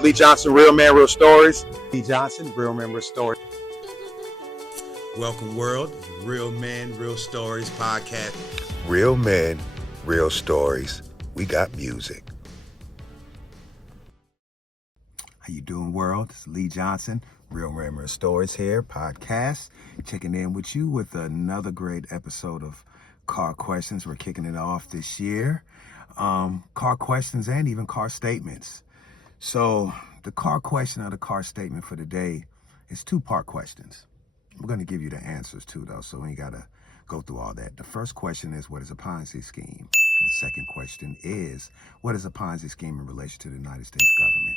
Lee Johnson, Real Man, Real Stories. Lee Johnson, Real Man, Real Stories. Welcome, world. Real Men, Real Stories podcast. Real men, real stories. We got music. How you doing, world? It's Lee Johnson, Real Men, Real Stories here, podcast. Checking in with you with another great episode of Car Questions. We're kicking it off this year. Car questions and even car statements. So the car question or the car statement for today is two-part questions. We're going to give you the answers too, though, so we ain't got to go through all that. The first question is, what is a Ponzi scheme? The second question is, what is a Ponzi scheme in relation to the United States government?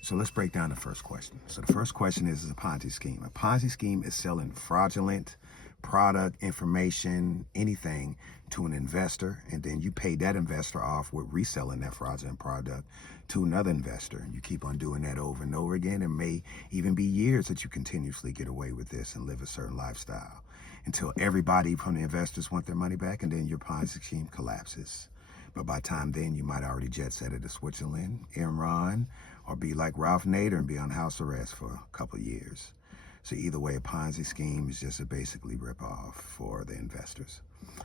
So let's break down the first question. So the first question is a Ponzi scheme. A Ponzi scheme is selling fraudulent product, information, anything to an investor, and then you pay that investor off with reselling that fraudulent product to another investor. And you keep on doing that over and over again. It may even be years that you continuously get away with this and live a certain lifestyle until everybody from the investors want their money back, and then your Ponzi scheme collapses. But by the time then, you might already jet set it to Switzerland, Iran, or be like Ralph Nader and be on house arrest for a couple of years. So either way, a Ponzi scheme is just a basically rip-off for the investors.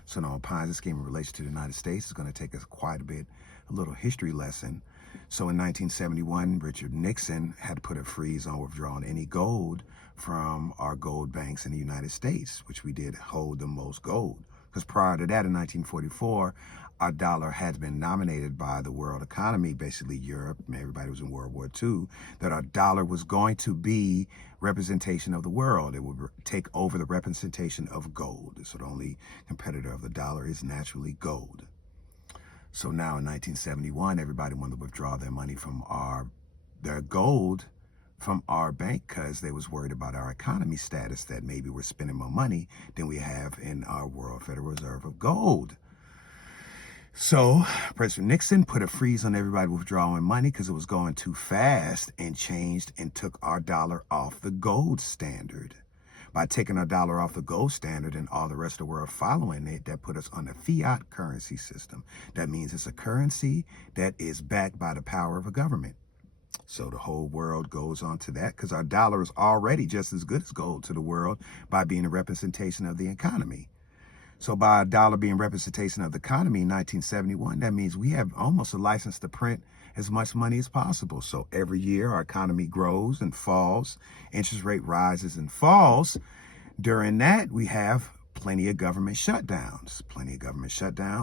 So now a Ponzi scheme in relation to the United States is going to take us quite a little history lesson. So in 1971, Richard Nixon had to put a freeze on withdrawing any gold from our gold banks in the United States, which we did hold the most gold. Because prior to that, in 1944, our dollar had been nominated by the world economy, basically Europe, everybody was in World War II, that our dollar was going to be representation of the world. It would take over the representation of gold. So the only competitor of the dollar is naturally gold. So now in 1971, everybody wanted to withdraw their money from their gold from our bank because they was worried about our economy status, that maybe we're spending more money than we have in our World Federal Reserve of gold. So President Nixon put a freeze on everybody withdrawing money because it was going too fast, and changed and took our dollar off the gold standard. By taking our dollar off the gold standard and all the rest of the world following it, that put us on a fiat currency system. That means it's a currency that is backed by the power of a government. So the whole world goes on to that because our dollar is already just as good as gold to the world by being a representation of the economy. So by a dollar being representation of the economy in 1971, that means we have almost a license to print as much money as possible. So every year our economy grows and falls, interest rate rises and falls. During that, we have plenty of government shutdowns.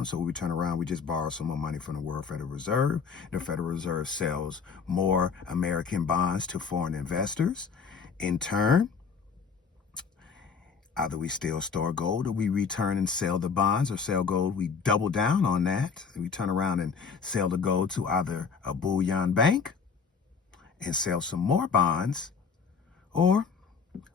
So when we turn around, we just borrow some more money from the World Federal Reserve. The Federal Reserve sells more American bonds to foreign investors. In turn, either we still store gold, or we return and sell the bonds, or sell gold. We double down on that. We turn around and sell the gold to either a bullion bank and sell some more bonds, or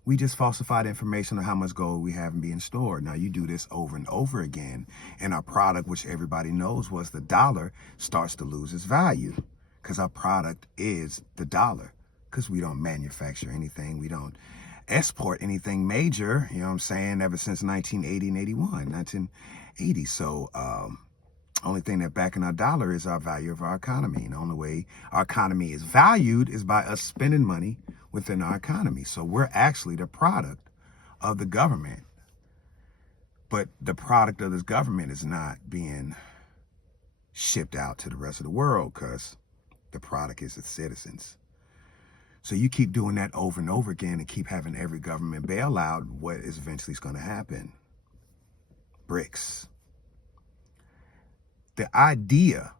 we just falsify the information on how much gold we have being stored. Now, you do this over and over again, and our product, which everybody knows was the dollar, starts to lose its value because our product is the dollar, because we don't manufacture anything. We don't export anything major, you know what I'm saying, ever since 1980. So only thing that backing our dollar is our value of our economy. And the only way our economy is valued is by us spending money within our economy. So we're actually the product of the government. But the product of this government is not being shipped out to the rest of the world because the product is the citizens. So you keep doing that over and over again and keep having every government bail out, what is eventually going to happen? Bricks. The idea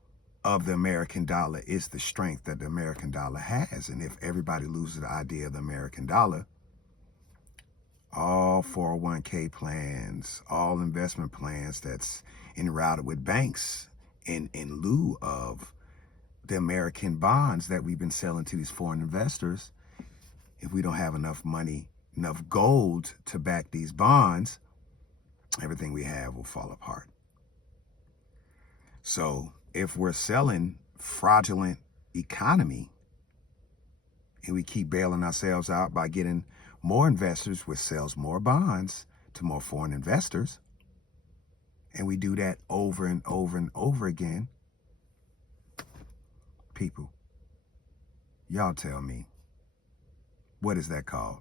of the American dollar is the strength that the American dollar has. And if everybody loses the idea of the American dollar, all 401k plans, all investment plans that's enrouted with banks in lieu of the American bonds that we've been selling to these foreign investors, if we don't have enough money, enough gold to back these bonds, everything we have will fall apart. So if we're selling fraudulent economy and we keep bailing ourselves out by getting more investors, which sells more bonds to more foreign investors, and we do that over and over and over again, people, Y'all tell me. What is that called?